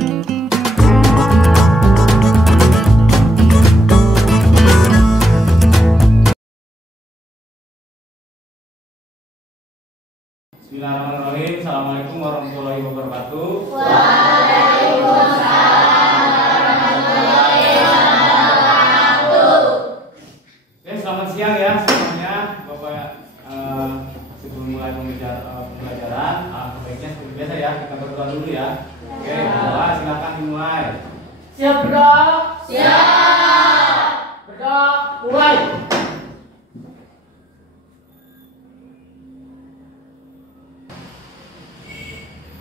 Bismillahirrahmanirrahim. Assalamualaikum warahmatullahi wabarakatuh. Waalaikumsalam warahmatullahi wabarakatuh. Oke, selamat siang ya semuanya, Bapak. Sebelum mulai pembelajaran, baiknya seperti biasa ya, kita berdoa dulu ya. Oke, doa silakan dimulai. Siap, bro. Siap. Berdoa mulai.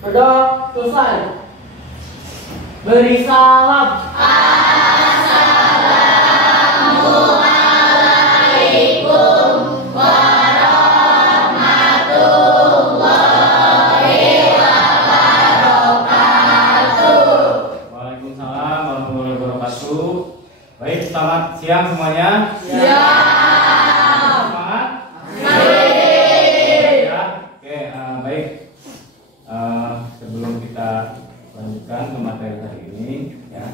Berdoa selesai. Beri salam. Assalamualaikum warahmatullahi wabarakatuh. Waalaikumsalam warahmatullahi wabarakatuh. Baik, selamat siang semuanya. Siap. Semangat. Ya, oke, baik. Sebelum kita lanjutkan ke materi hari ini ya,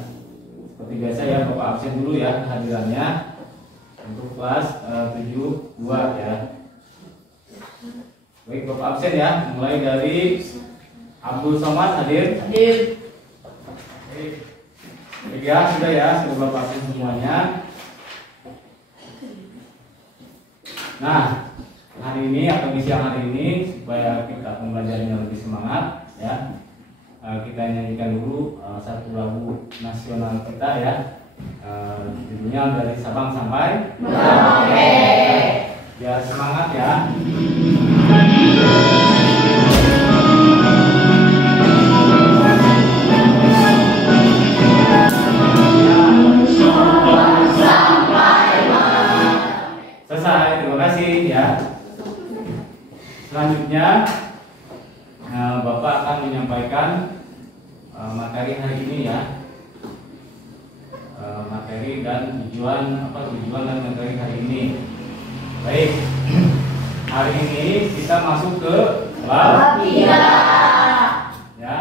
seperti biasa ya, Bapak absen dulu ya kehadirannya untuk kelas 7-2 ya. Baik, Bapak absen ya, mulai dari Abdul Somad hadir. Hadir. Baik ya, sudah ya, sudah Bapak absen semuanya. Nah, hari ini atau di siang hari ini supaya kita pembelajarannya lebih semangat ya, kita nyanyikan dulu satu lagu nasional kita ya, judulnya Dari Sabang Sampai Merauke. Biar semangat ya. Selesai, terima kasih ya. Selanjutnya Bapak akan menyampaikan materi hari ini ya, materi dan tujuan dan materi hari ini. Baik, hari ini kita masuk ke bab 3 ya.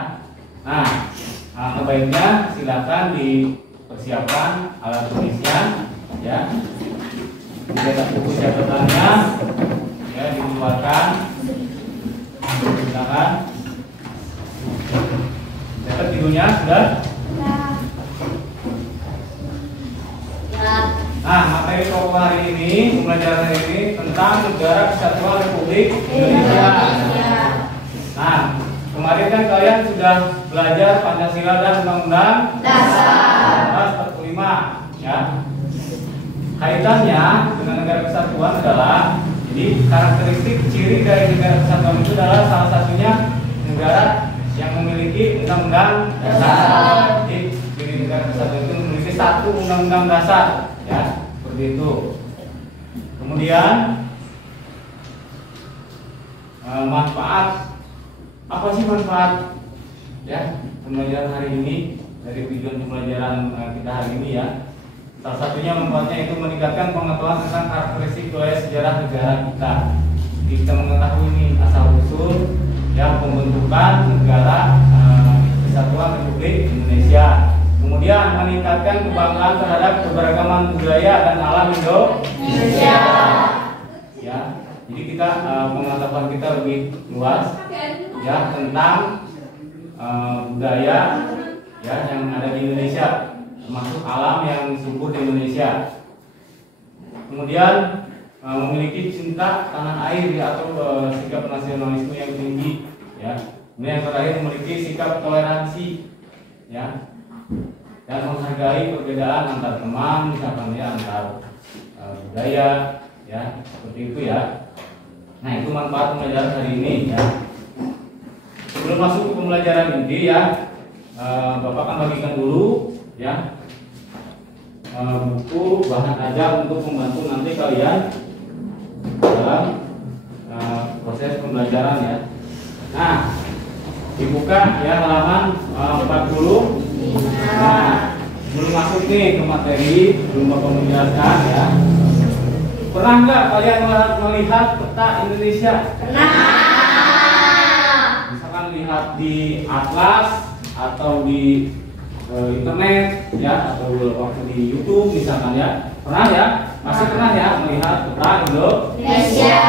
Nah, sebaiknya silakan dipersiapkan alat tulisnya ya, dicetak buku catatannya ya, dikeluarkan. Silakan. Dapat judulnya sudah? Nah, materi pokok hari ini, pembelajaran hari ini tentang Negara Kesatuan Republik Indonesia. Nah, kemarin kan kalian sudah belajar Pancasila dan Undang-Undang Dasar 45 ya. Kaitannya dengan negara kesatuan adalah, jadi karakteristik ciri dari negara kesatuan itu adalah salah satunya negara yang memiliki undang-undang dasar. Jadi ciri negara kesatuan itu memiliki satu undang-undang dasar, ya, seperti itu. Kemudian manfaat, apa sih manfaat ya pembelajaran hari ini, dari tujuan pembelajaran kita hari ini ya. Salah satunya manfaatnya itu meningkatkan pengetahuan tentang karakteristik wilayah sejarah negara kita. Jadi kita mengetahui ini asal usul yang pembentukan negara Kesatuan Republik Indonesia. Kemudian meningkatkan kebanggaan terhadap keberagaman budaya dan alam Indonesia. Ya, jadi kita pengetahuan kita lebih luas ya tentang budaya ya yang ada di Indonesia, termasuk alam yang subur di Indonesia. Kemudian memiliki cinta tanah air ya, atau sikap nasionalisme yang tinggi ya. Kemudian yang terakhir memiliki sikap toleransi ya, dan menghargai perbedaan antar teman, misalkan ya antar budaya ya, seperti itu ya. Nah, itu manfaat pembelajaran hari ini ya. Sebelum masuk ke pembelajaran inti ya, Bapak akan bagikan dulu ya buku bahan ajar untuk membantu nanti kalian dalam proses pembelajaran ya. Nah, dibuka ya halaman 40. Nah, belum masuk nih ke materi, belum Bapak menjelaskan ya. Pernah nggak kalian melihat peta Indonesia? Pernah. Misalkan lihat di atlas atau di internet ya, atau waktu di YouTube misalkan ya, pernah ya, pasti pernah ya melihat peta Indonesia.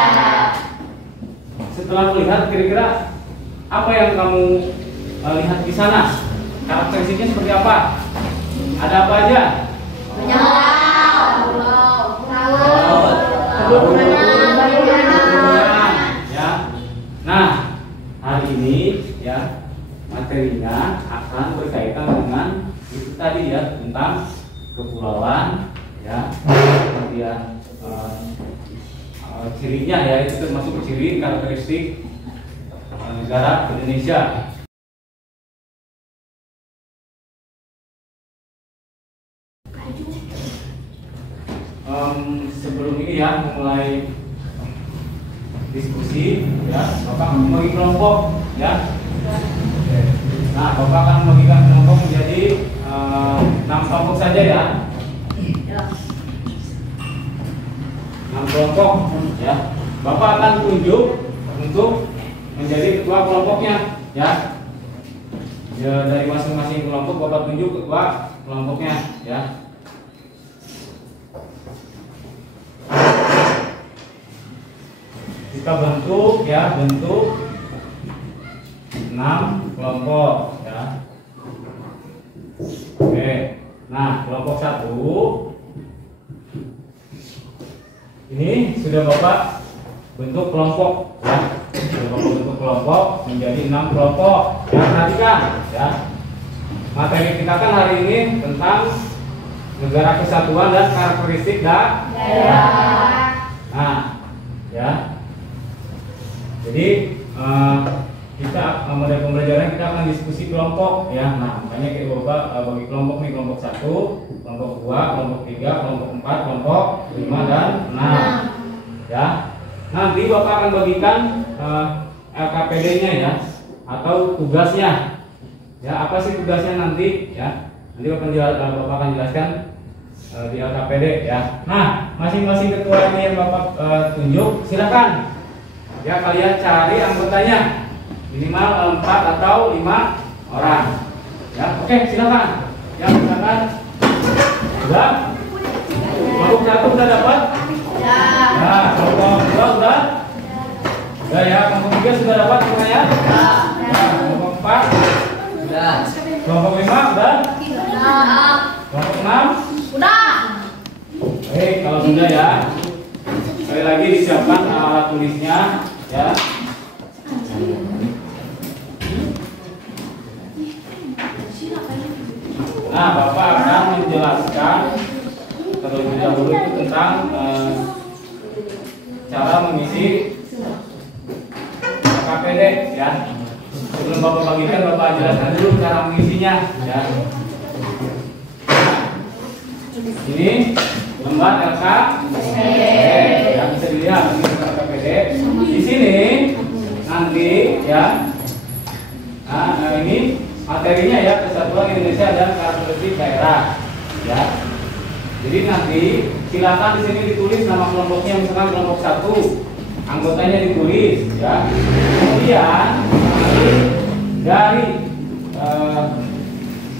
Setelah melihat, kira-kira apa yang kamu lihat di sana? Karakteristiknya seperti apa? Ada apa aja? Ya. Nah, hari ini ya materinya akan berkaitan dengan itu tadi ya, tentang kepulauan ya, kemudian cirinya ya, itu termasuk ciri karakteristik negara Indonesia. Sebelum ini ya memulai diskusi ya, Bapak membagi kelompok ya. Nah, Bapak akan membagikan kelompok menjadi 6 kelompok saja ya. 6 kelompok ya. Bapak akan tunjuk untuk menjadi ketua kelompoknya ya. Ya, dari masing-masing kelompok Bapak tunjuk ketua kelompoknya ya. Kita bentuk ya, bentuk 6 kelompok ya. Oke. Nah, kelompok 1 ini sudah Bapak bentuk kelompok ya. Sudah Bapak bentuk kelompok menjadi 6 kelompok. Ya, perhatikan ya. Materi kita kan hari ini tentang negara kesatuan dan karakteristik daerah. Nah, ya. Jadi kita model pembelajaran kita akan diskusi kelompok ya. Nah, makanya kita bagi kelompok nih, kelompok 1, kelompok 2, kelompok 3, kelompok 4, kelompok 5 dan 6 ya. Nanti Bapak akan bagikan LKPD-nya ya, atau tugasnya ya. Apa sih tugasnya nanti ya? Nanti Bapak akan jelaskan di LKPD ya. Nah, masing-masing ketua ini yang Bapak tunjuk, silakan ya kalian cari anggotanya, minimal 4 atau 5 orang ya. Oke, silakan ya, silakan. Sudah? Kelompok 1 sudah dapat? Ya. Nah, kelompok 2 sudah? Sudah ya. Kelompok 3 sudah dapat semuanya? Ya. Nah, kelompok 4 sudah. Kelompok 5 sudah? Sudah. Kelompok 6 sudah. Oke, kalau sudah ya, sekali lagi disiapkan alat tulisnya ya. Nah, Bapak akan menjelaskan terlebih dahulu itu tentang cara mengisi KPD ya. Sebelum Bapak bagikan, Bapak jelaskan dulu cara mengisinya ya. Ini lembar LKPD ya, bisa dilihat ini LKPD. Di sini nanti ya. Nah, ini materinya ya, kesatuan Indonesia dan karakteristik daerah ya. Jadi nanti silakan di sini ditulis nama kelompoknya, misalkan kelompok 1, anggotanya ditulis ya. Kemudian dari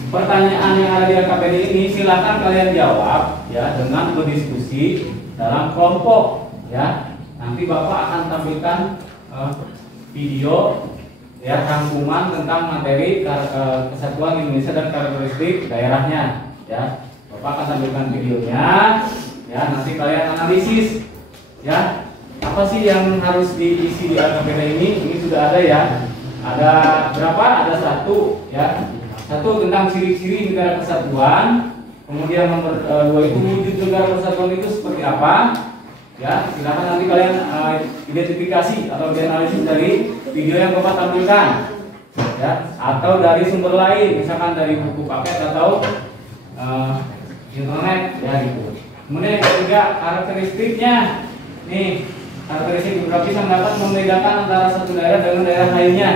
pertanyaan yang ada di LKPD ini silakan kalian jawab ya dengan berdiskusi dalam kelompok ya. Nanti Bapak akan tampilkan video ya, rangkuman tentang materi kesatuan Indonesia dan karakteristik daerahnya ya. Bapak akan tampilkan videonya ya, nanti kalian analisis ya, apa sih yang harus diisi di LKPD ini. Ini sudah ada ya, ada berapa? Ada 1 ya, 1 tentang ciri-ciri negara kesatuan. Kemudian nomor 2 itu wujud negara kesatuan itu seperti apa ya. Silakan nanti kalian identifikasi atau dianalisis dari video yang Bapak tampilkan ya, atau dari sumber lain, misalkan dari buku paket atau internet ya gitu. Kemudian yang ketiga, karakteristiknya nih, karakteristik geografis yang dapat membedakan antara satu daerah dengan daerah lainnya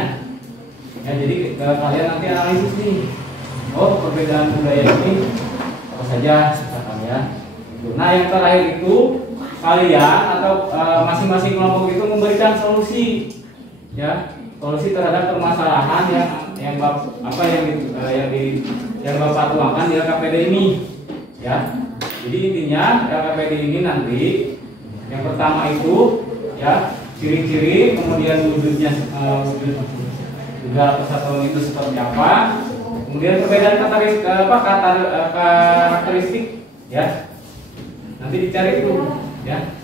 ya. Jadi kalian nanti analisis nih, oh perbedaan budaya ini apa saja misalkan ya. Nah, yang terakhir itu kalian atau masing-masing kelompok itu memberikan solusi ya. solusi terhadap permasalahan yang Bapak tuangkan di LKPD ini, ya. Jadi intinya LKPD ini nanti yang pertama itu ya ciri-ciri, kemudian wujudnya wujud juga persatuan itu seperti apa, kemudian perbedaan karakteristik ya. Nanti dicari itu ya.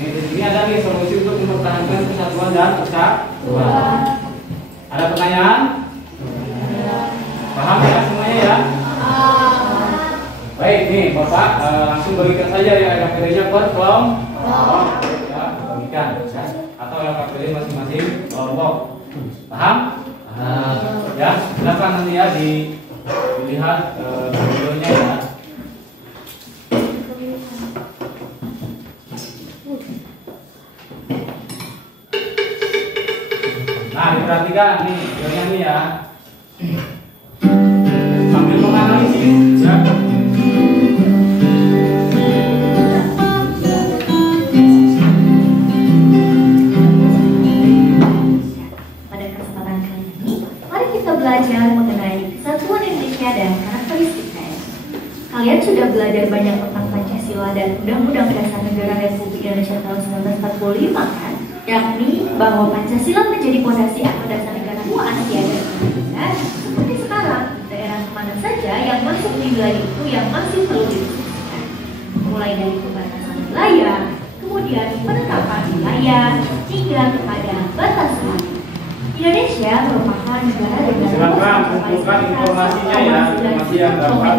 Ini di sini ada nih solusi untuk mempertahankan persatuan dan kesatuan. Ada pertanyaan? Paham ya semuanya ya? Baik nih Bapak langsung bagikan saja ya LKPD-nya per kelompok ya, bagikan ya. Atau LKPD masing-masing kelompok. Paham? Ya, silakan nanti ya dilihat videonya ya. Nah, diperhatikan nih videonya nih ya. Sambil menganalisis ya. Pada kesempatan kali ini, mari kita belajar mengenai kesatuan Indonesia dan karakteristiknya. Kalian sudah belajar banyak tentang Pancasila dan Undang-Undang Dasar Negara Republik Indonesia tahun 1945 kan? Yakni bahwa Pancasila menjadi fondasi atau dasar negara Asia dan Indonesia. Seperti sekarang, daerah mana saja yang masuk di wilayah itu yang masih perlu didiskusikan. Mulai dari pembatasan wilayah, kemudian penetapan wilayah, hingga kepada batas wilayah. Indonesia merupakan negara dengan Silakan kumpulkan informasinya ya, informasi yang dapat.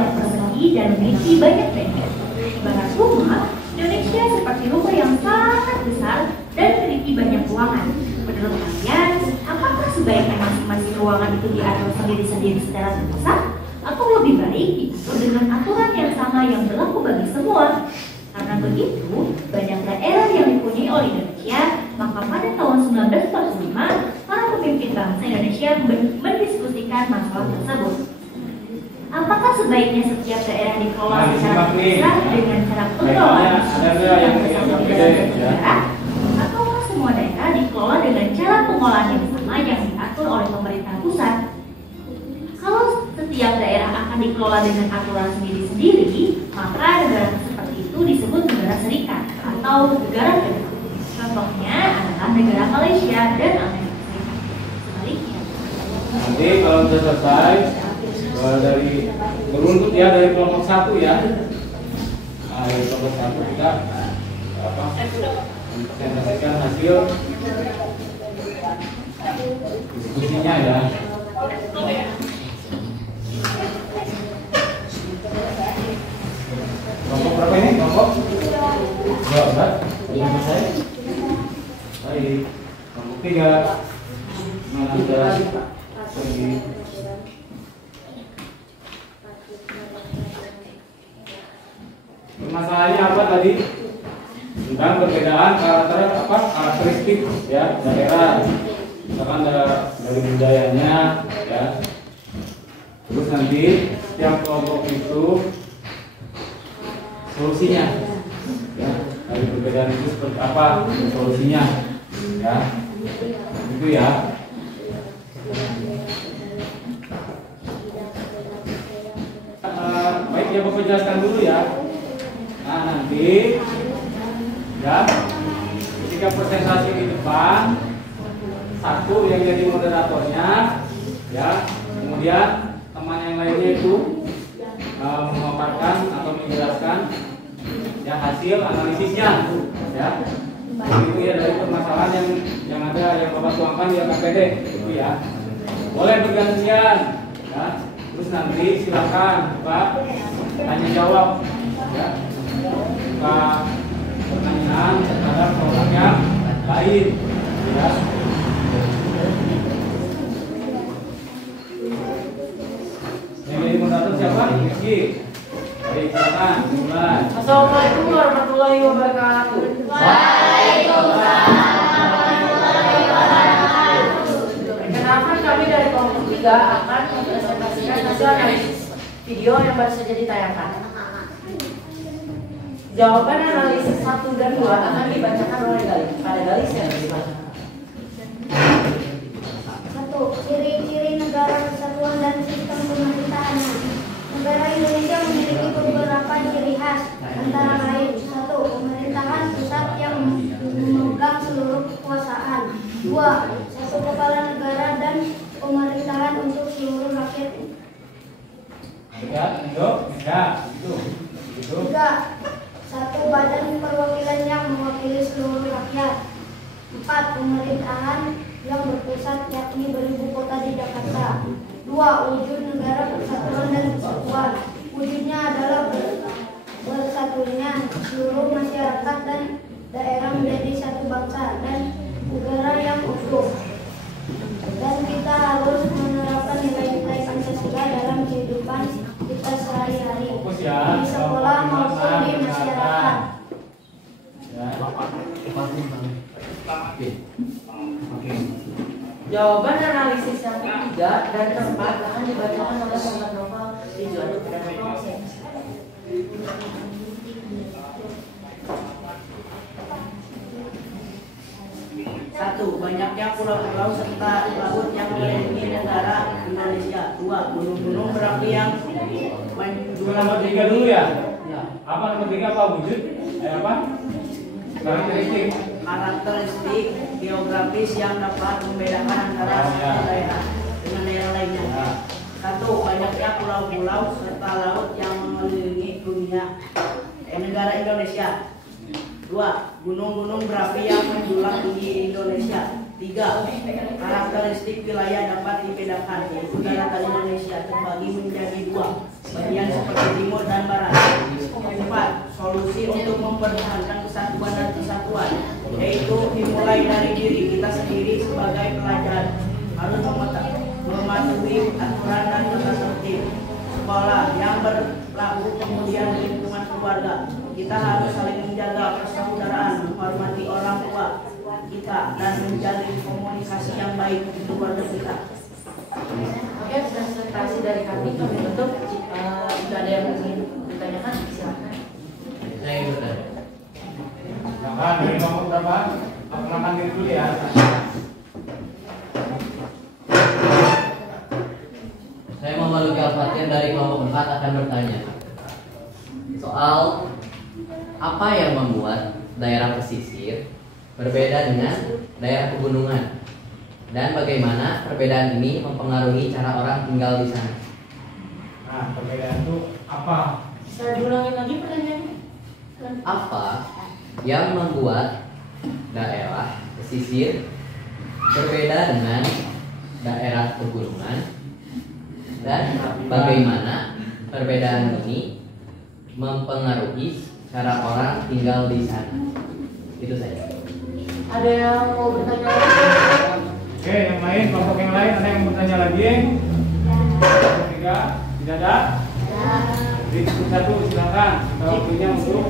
dan memiliki banyak daerah. Ibarat rumah, Indonesia seperti rumah yang sangat besar dan memiliki banyak ruangan. Menurut kalian, apakah sebaiknya masing-masing ruangan itu diatur sendiri-sendiri secara terpisah, atau lebih baik diatur dengan aturan yang sama yang berlaku bagi semua? Karena begitu, banyak daerah yang dipunyai oleh Indonesia, maka pada tahun 1945, para pemimpin bangsa Indonesia mendiskusikan masalah tersebut. Apakah sebaiknya setiap daerah dikelola secara terpisah dengan cara pengelolaan atau semua daerah dikelola dengan cara pengelolaan yang sama yang diatur oleh pemerintah pusat? Kalau setiap daerah akan dikelola dengan aturan sendiri-sendiri, maka negara seperti itu disebut negara serikat atau negara federal. Contohnya adalah negara Malaysia dan Amerika Serikat. Sebaliknya. Nanti kalau sudah selesai dari beruntut ya dari kelompok 1 ya. Nah, dari kelompok 1 kita presentasikan hasil diskusinya ya. Kelompok berapa ini? Kelompok 2 enggak? Belum selesai. Baik. Kelompok 3. Mana sudah pergi. Masalahnya apa tadi? Tentang perbedaan karakteristik ya daerah, misalkan dari budayanya ya. Terus nanti setiap kelompok itu solusinya ya, dari perbedaan itu seperti apa solusinya ya. Itu ya. Baik ya, Bapak jelaskan dulu ya. Nah nanti ya ketika presentasi di depan, satu yang jadi moderatornya ya, kemudian teman yang lainnya itu memaparkan atau menjelaskan ya hasil analisisnya ya. Itu ya dari permasalahan yang ada yang Bapak tuangkan di LKPD itu ya. Boleh bergantian ya. Terus nanti silakan Pak tanya jawab ya. Buka pertanyaan terhadap kelompok yang lain ya. Yang jadi moderator siapa? Rizky. Baik, silakan mulai. Assalamualaikum warahmatullahi wabarakatuh. Waalaikumsalam warahmatullahi wabarakatuh. Perkenalkan, kami dari kelompok 3 akan mempresentasikan hasil analisis video yang baru saja ditayangkan. Jawaban analisis 1 dan 2 akan dibacakan oleh Galis. Pada Galis yang dibacakan. Ciri-ciri negara kesatuan dan sistem pemerintahannya. Negara Indonesia memiliki beberapa ciri khas, antara lain: 1. Pemerintahan pusat yang memegang seluruh kekuasaan. 2. Satu kepala negara dan pemerintahan untuk seluruh rakyat. 3. Satu badan perwakilan yang mewakili seluruh rakyat. 4. Pemerintahan yang berpusat yakni beribu kota di Jakarta. 2. Wujud negara persatuan dan kesatuan. Wujudnya adalah bersatunya seluruh masyarakat dan daerah menjadi satu bangsa dan negara yang utuh. Dan kita harus menerapkan nilai-nilai Pancasila dalam kehidupan kita sehari-hari di sekolah maupun di masyarakat. Jawaban analisis yang ketiga dan keempat akan dibacakan oleh Bapak Novel Tijuan dan Novel. 1. Banyaknya pulau-pulau serta laut yang mengelilingi negara Indonesia. 2. Gunung-gunung berapi yang menjulang. Nomor 3 dulu ya. Apa nomor 3 apa wujud? Apa? Karakteristik Geografis yang dapat membedakan antara satu daerah dengan daerah lainnya. 1. Banyaknya pulau-pulau serta laut yang mengelilingi negara Indonesia. 2. Gunung-gunung berapi yang menjulang tinggi Indonesia. 3. Karakteristik wilayah dapat dibedakan, yaitu daratan Indonesia terbagi menjadi 2 bagian seperti timur dan barat. 4. Solusi untuk mempertahankan kesatuan dan kesatuan, yaitu dimulai dari diri kita sendiri sebagai pelajar, harus mematuhi aturan dan tata tertib sekolah yang berlaku, kemudian lingkungan keluarga. Kita harus saling menjaga persaudaraan, menghormati orang tua kita, dan menjalin komunikasi yang baik di keluarga kita. Oke, presentasi dari kami tutup. Jika ada yang ingin ditanyakan, silakan. Saya ingin bertanya. Silakan, dari kelompok berapa? Perkenalkan diri dulu ya. Saya Muhammad Al-Fatih dari kelompok 4 akan bertanya soal apa yang membuat daerah pesisir berbeda dengan daerah pegunungan dan bagaimana perbedaan ini mempengaruhi cara orang tinggal di sana. Nah, perbedaan itu apa? Saya ulangin lagi pertanyaannya. Apa yang membuat daerah pesisir berbeda dengan daerah pegunungan dan bagaimana perbedaan ini mempengaruhi cara orang tinggal di sana. Itu saja. Ada yang mau bertanya lagi? Oke, yang lain, kelompok yang lain ada yang bertanya lagi? Kelompok 3, tidak ada? Jadi cukup 1, silakan. Kita waktunya untuk.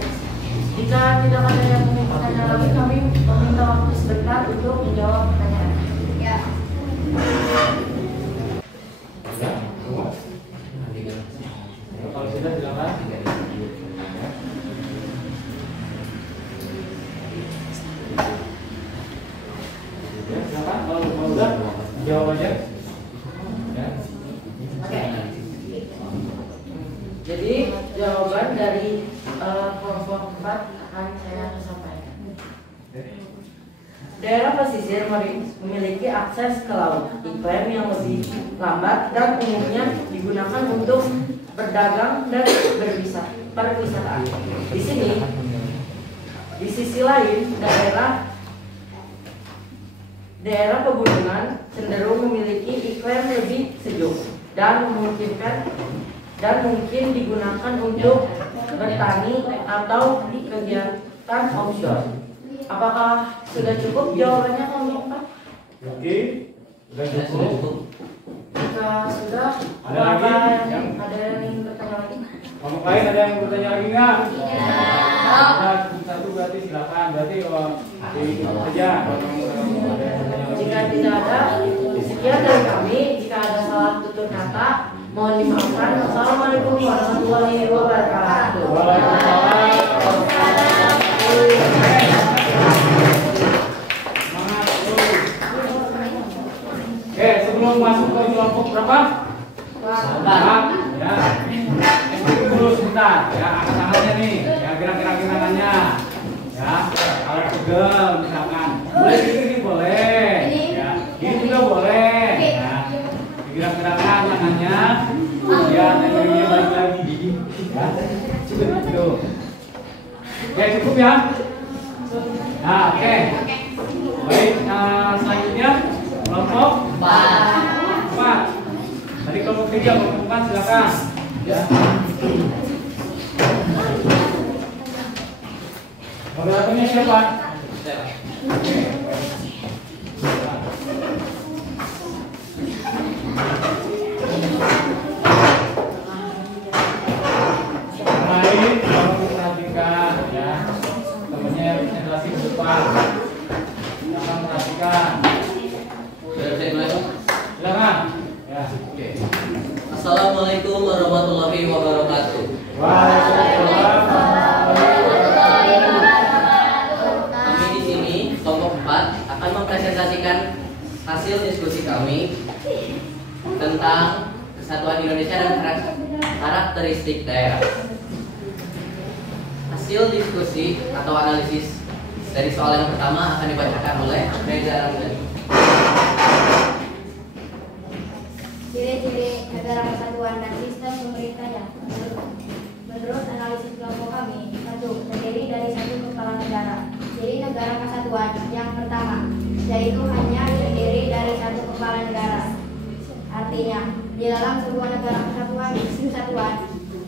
Jika tidak ada yang ingin bertanya lagi, kami meminta waktu sebentar untuk menjawab pertanyaan. Ya. Ya, semua. Kalau sudah silakan. Ya, silakan. Kalau sudah jawab aja. Ya. Oke. Jadi jawaban dari kelompok 4 akan saya sampaikan. Daerah pesisir memiliki akses ke laut, iklim yang lebih lambat dan umumnya digunakan untuk berdagang dan perwisata. Di sisi lain, daerah pegunungan cenderung memiliki iklim lebih sejuk dan mungkin digunakan untuk bertani atau kegiatan offshore. Apakah sudah cukup jawabannya kelompok 4? Oke, sudah cukup. Jika sudah, Ada lagi yang ada yang ingin bertanya lagi? Kelompok lain ada yang bertanya lagi nggak? Nah, 1 berarti silakan. Berarti diikut saja. Jika tidak ada, sekian dari kami. Jika ada salah tutur kata, mohon dimaafkan. Assalamualaikum warahmatullahi wabarakatuh. Waalaikumsalam. Oke, sebelum masuk ke kelompok berapa? 4. Ya. Dulu sebentar ya, angkat tangannya nih. Ya, gerak-gerak tangannya. Ya, alat pegel misalkan. Boleh gini boleh. Ya, gini juga boleh. Ya. Gerak-gerakkan tangannya. Ya, tangannya balik lagi. Ya. Gitu. Oke, cukup ya. Nah, oke. Baik, selanjutnya kelompok 4. Tadi kelompok 3, kelompok 4 silakan. Ya. Moderatornya siapa? Baik, tolong perhatikan ya. Temennya konsentrasi ke depan. Silakan perhatikan. Sudah bisa mulai, Pak? Silakan. Ya. Oke. Assalamualaikum warahmatullahi wabarakatuh. Waalaikumsalam. Kami di sini kelompok 4 akan mempresentasikan hasil diskusi kami tentang kesatuan Indonesia dan karakteristik daerah. Hasil diskusi atau analisis dari soal yang pertama akan dibacakan oleh Reza Ramdhani. Ciri-ciri negara kesatuan dan sistem pemerintahan. Menurut analisis kelompok kami, 1. Terdiri dari 1 kepala negara. Ciri negara kesatuan yang pertama, yaitu hanya terdiri dari 1 kepala negara. Artinya, di dalam sebuah negara kesatuan,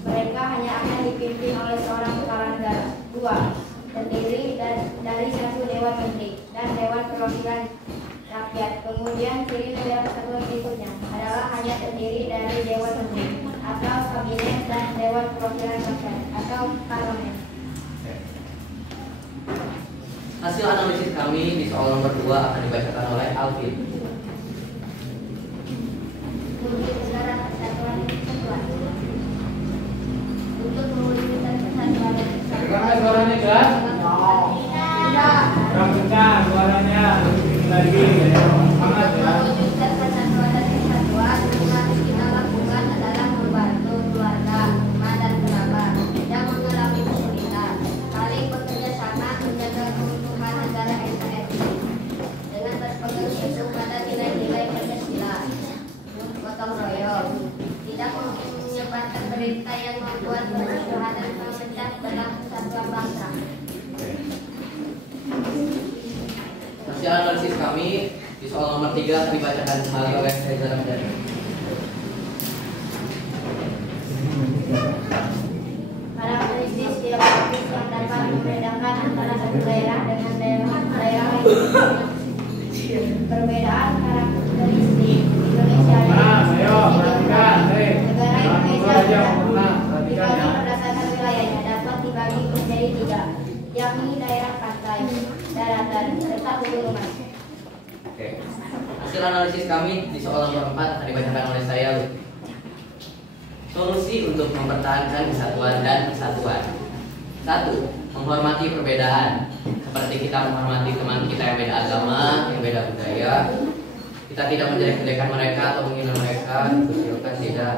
mereka hanya akan dipimpin oleh seorang kepala negara. 2. Terdiri dari 1 dewan menteri dan dewan perwakilan rakyat. Kemudian ciri negara kesatuan berikutnya adalah hanya terdiri dari dewan menteri atau kabinet dan dewan perwakilan rakyat atau parlemen. Hasil analisis kami di soal nomor 2 akan dibacakan oleh Alvin. Untuk negara kesatuan. Untuk mewujudkan kesatuan. Dengarkan suaranya jelas? Tidak. Kurang kencang suaranya. Lagi. Semangat ya. Mewujudkan kesatuan dan kesatuan yang harus kita lakukan adalah membantu keluarga, teman dan kerabat yang mengalami kesulitan, saling bekerja sama menjaga keutuhan negara NKRI dengan berpegang teguh pada nilai-nilai Pancasila, gotong royong, tidak menyebarkan berita yang membuat permusuhan dan memecah belah kesatuan bangsa. Hasil analisis kami di soal nomor 3 akan dibacakan kembali oleh Reza Ramdhani. Karakteristik geografis yang dapat membedakan antara satu daerah dengan daerah lain. Perbedaan karakteristik Indonesia dan Ayo perhatikan. negara Indonesia dibagi Perhatikan ya. berdasarkan wilayahnya dapat dibagi menjadi 3, yakni daerah pantai, daratan, serta pegunungan. Oke. Hasil analisis kami di soal nomor 4 akan dibacakan oleh saya. Solusi untuk mempertahankan kesatuan dan kesatuan. 1. Menghormati perbedaan. Seperti kita menghormati teman kita yang beda agama, yang beda budaya. Kita tidak menjelek-jelekan mereka atau menghina mereka, kecilkan tidak.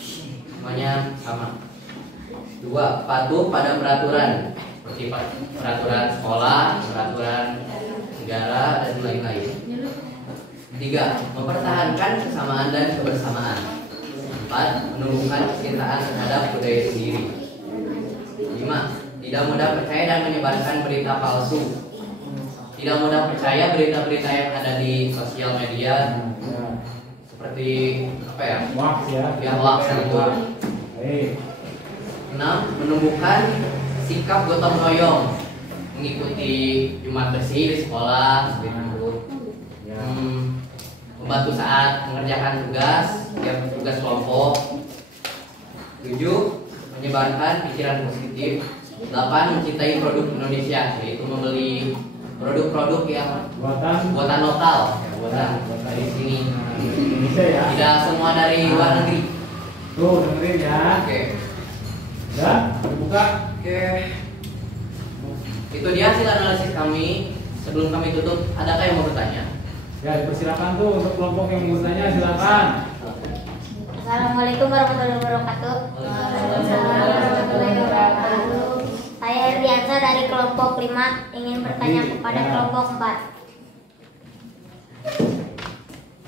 Semuanya sama. 2. Patuh pada peraturan. Seperti peraturan sekolah, peraturan negara, dan lain-lain. 3. Mempertahankan kesamaan dan kebersamaan. 4. Menumbuhkan kecintaan terhadap budaya sendiri. 5. Tidak mudah percaya dan menyebarkan berita palsu. Tidak mudah percaya berita-berita yang ada di sosial media seperti apa ya? Hoax ya. Ya, hoax itu. Baik. 6. Menumbuhkan sikap gotong royong, mengikuti Jumat bersih di sekolah, seperti itu. Ya. Membantu saat mengerjakan tugas, setiap tugas kelompok. 7. Menyebarkan pikiran positif. 8. Mencintai produk Indonesia, yaitu membeli produk-produk yang buatan lokal, ya, buatan dari sini. Indonesia ya. Tidak semua dari luar negeri. Tuh dengerin ya. Oke. Ya, dibuka. Oke. Itu dia hasil analisis kami. Sebelum kami tutup, adakah yang mau bertanya? Ya, persilakan tuh untuk kelompok yang bertanya, silakan. Assalamualaikum warahmatullahi wabarakatuh. Saya Erdiansa dari kelompok 5 ingin bertanya kepada kelompok 4.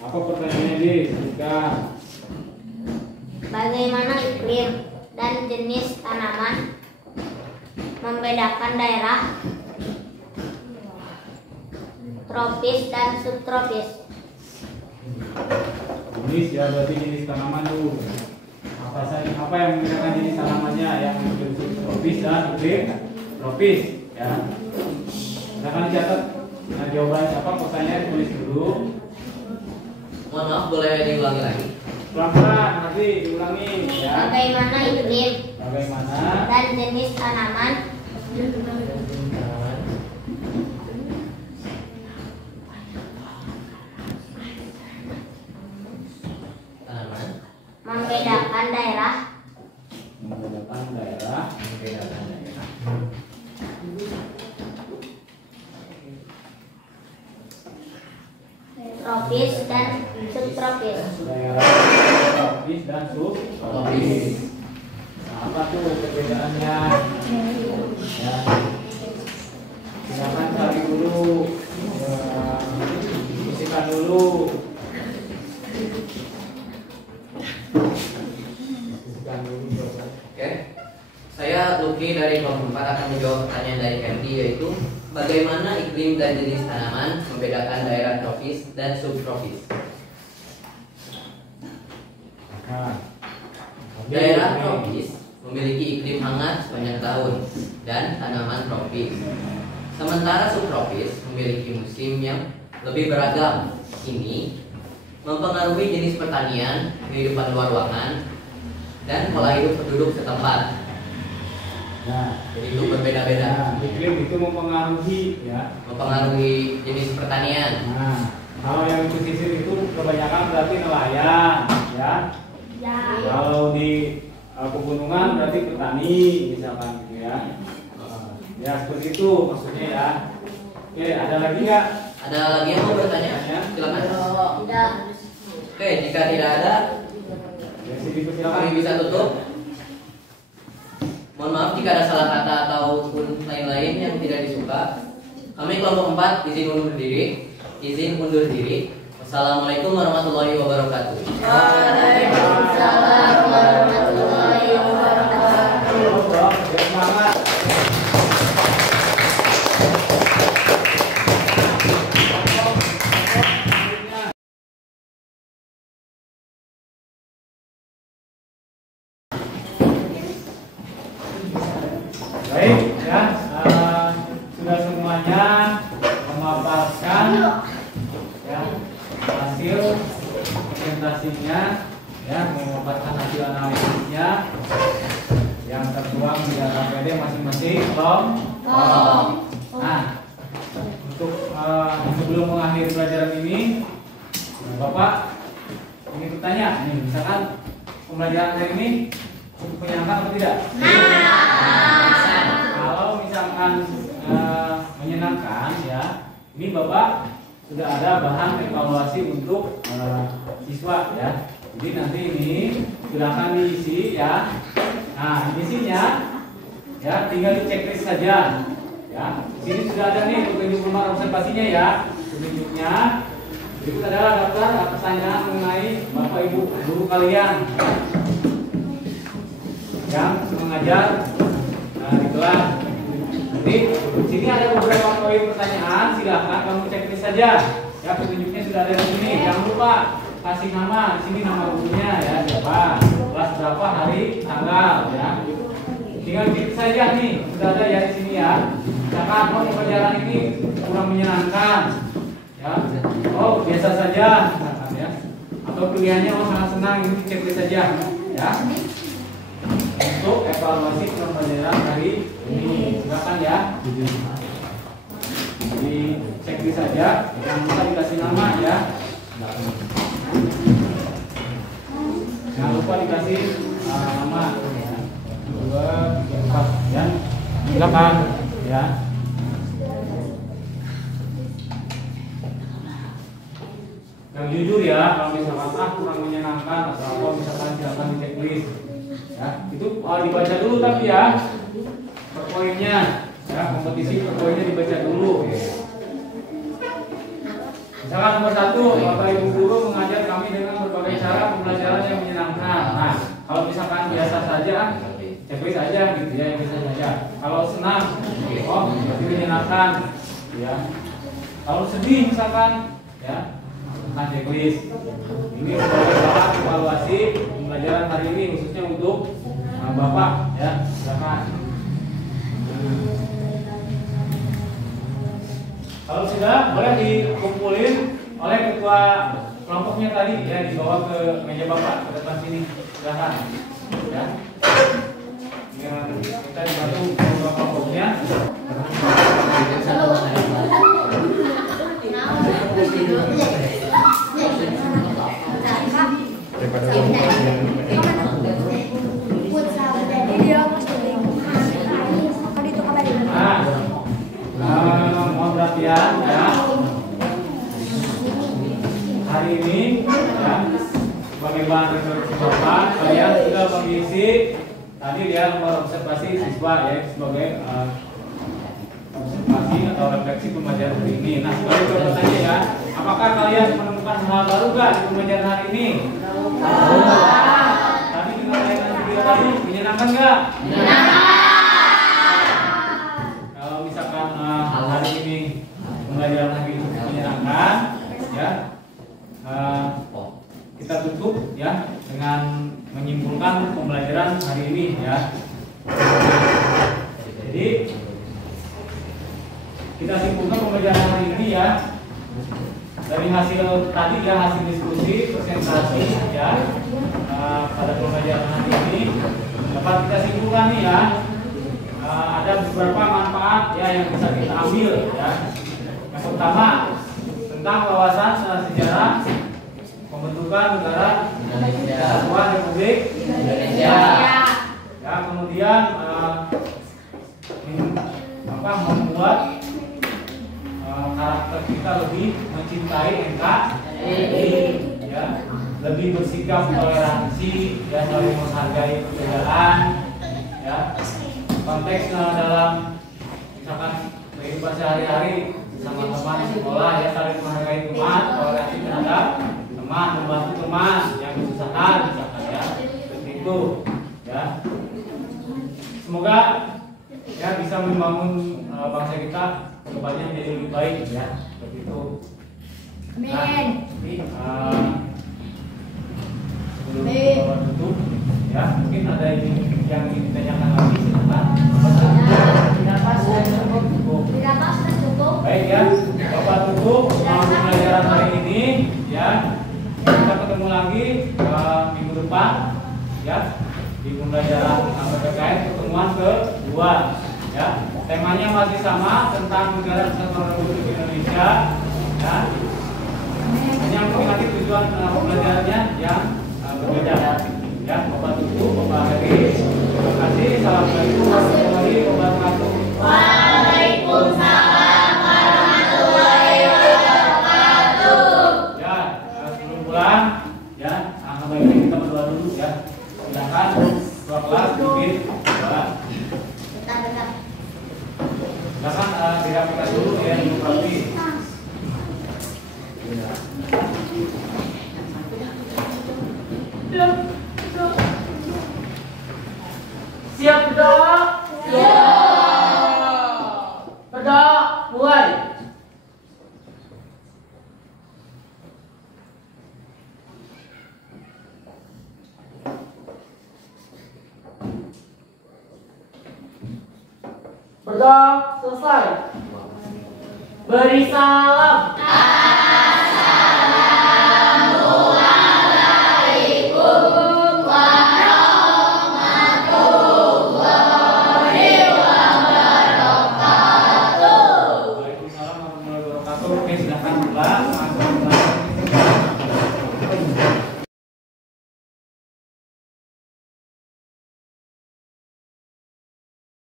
Apa pertanyaannya, Di? Silakan. Bagaimana iklim dan jenis tanaman membedakan daerah tropis dan subtropis? Jenis ya, berarti jenis tanaman tuh. Apa yang membedakan jenis tanamannya yang tropis dan iklim tropis ya. Silakan dicatat. Nah, jawabannya apa? Pertanyaan tulis dulu. Mohon maaf, boleh diulangi lagi? Pelan-pelan, nanti diulangi ya. Bagaimana iklim Bagaimana dan jenis tanaman Tanaman membedakan daerah membedakan daerah tropis dan subtropis? daerah tropis dan subtropis. Nah, apa tuh perbedaannya? Ya. Silakan cari dulu, diskusikan dulu. Oke, saya Lucky dari kelompok 4 akan menjawab pertanyaan dari Candy, yaitu bagaimana iklim dan jenis tanaman membedakan daerah tropis dan subtropis. Nah, Daerah tropis memiliki iklim hangat sepanjang tahun dan tanaman tropis. Sementara subtropis memiliki musim yang lebih beragam. Ini mempengaruhi jenis pertanian, kehidupan luar ruangan, dan pola hidup penduduk setempat. nah, Jadi itu berbeda-beda. nah, iklim itu mempengaruhi ya. Mempengaruhi jenis pertanian. Nah, kalau yang pesisir itu kebanyakan berarti nelayan ya. Kalau di pegunungan berarti petani misalkan gitu ya. Ya seperti itu maksudnya ya. Oke, ada lagi nggak? Ada lagi yang mau bertanya? Silakan. Tidak. Oke, jika tidak ada, Ya, silakan. kami bisa tutup. Mohon maaf jika ada salah kata ataupun lain-lain yang tidak disuka. Kami kelompok 4 izin undur diri. Wassalamualaikum warahmatullahi wabarakatuh. Waalaikumsalam warahmatullahi wabarakatuh. Semangat. Baik ya, sudah semuanya memaparkan ya hasil presentasinya, ya memaparkan hasil analisisnya yang tertuang di dalam PD masing-masing kelompok. Nah, untuk sebelum mengakhiri pelajaran ini, Bapak ingin bertanya, misalkan pembelajaran hari ini cukup menyenangkan atau tidak? Kalau misalkan menyenangkan ya, ini Bapak sudah ada bahan evaluasi untuk siswa ya. Jadi nanti ini silakan diisi ya. Nah, isinya ya tinggal diceklis saja ya. Di sini sudah ada nih petunjuk rumah observasinya ya. Petunjuknya berikut adalah daftar pertanyaan mengenai Bapak Ibu guru kalian yang mengajar di kelas. Jadi di sini ada beberapa poin pertanyaan, silakan kamu ceklis saja. Ya, petunjuknya sudah ada di sini. Jangan lupa kasih nama. Di sini nama gurunya ya, siapa, kelas berapa, hari, tanggal ya. Tinggal ceklis saja nih, sudah ada ya di sini ya. Misalkan pelajaran ini kurang menyenangkan, ya. Oh biasa saja, misalkan ya. Atau pilihannya sangat senang, ini ceklis saja, ya. Untuk evaluasi pembelajaran hari ini, silakan ya. Di checklist saja, jangan lupa dikasih nama ya. Jangan lupa dikasih nama. 2, 3, 4 ya. Silakan ya. jujur ya. Kalau misalkan kurang menyenangkan atau apa, misalkan silakan di checklist. Ya, itu dibaca dulu tapi ya per poinnya. Ya, kompetisi per poinnya dibaca dulu. Misalkan nomor 1, Bapak Ibu guru mengajar kami dengan berbagai cara pembelajaran yang menyenangkan. Nah, kalau misalkan biasa saja, checklist aja gitu ya, yang biasa saja. Kalau senang, oh berarti menyenangkan, ya. Kalau sedih misalkan, ya, nah checklist. Ini sebagai bahan evaluasi pembelajaran hari ini khususnya untuk Bapak, ya, silakan. Kalau sudah, boleh dikumpulin oleh ketua kelompoknya tadi, ya, dibawa ke meja Bapak, ke depan sini, silakan. Ya. Kita dibantu ketua kelompoknya. Mohon perhatian ya. Hari ini ya, sebagai bahan refleksi Bapak, kalian sudah mengisi tadi ya nomor observasi siswa ya sebagai observasi atau refleksi pembelajaran hari ini. Nah, sebagai pertanyaan ya, apakah kalian menemukan hal baru nggak di pembelajaran hari ini? Tadi dengan layanan video tadi menyenangkan nggak? Kalau misalkan hari ini pembelajaran hari ini menyenangkan, ya kita tutup ya dengan menyimpulkan pembelajaran hari ini ya. Jadi kita simpulkan pembelajaran hari ini ya dari hasil tadi ya, hasil diskusi presentasi ya pada pembelajaran hari ini dapat kita simpulkan nih ya, ada beberapa manfaat ya yang bisa kita ambil ya. Yang pertama tentang wawasan sejarah pembentukan negara Kesatuan Republik Indonesia. Ya, kemudian membuat karakter kita lebih mencintai NKRI, ya, lebih bersikap toleransi dan saling menghargai perbedaan, ya. Konteks dalam misalkan kehidupan sehari-hari sama teman sekolah ya, saling menghargai teman, toleransi terhadap teman, membantu teman yang kesusahan misalkan ya, seperti itu ya. Semoga ya bisa membangun bangsa kita kedepannya menjadi lebih baik ya, seperti itu. Amin. Sebelum Bapak tutup ya, mungkin ada yang ingin ditanyakan lagi, silakan. Tidak cukup. Baik ya, Bapak tutup pembelajaran hari ini ya. Kita ketemu lagi minggu depan ya di pembelajaran terkait pertemuan kedua ya. Temanya masih sama tentang negara Kesatuan Republik Indonesia ya. Hanya mengikuti tujuan pembelajarannya yang berbeda ya. Bapak tutup, Bapak Heri. Terima kasih. Assalamualaikum warahmatullahi wabarakatuh. Waalaikumsalam warahmatullahi wabarakatuh. Ya, sebelum pulang ya, baiknya kita berdoa dulu ya. Silakan ketua kelas bimbing doa. Silakan dirapikan dulu ya, dulu rapi. Siap berdoa? Siap. Berdoa mulai. Berdoa selesai. Beri salam.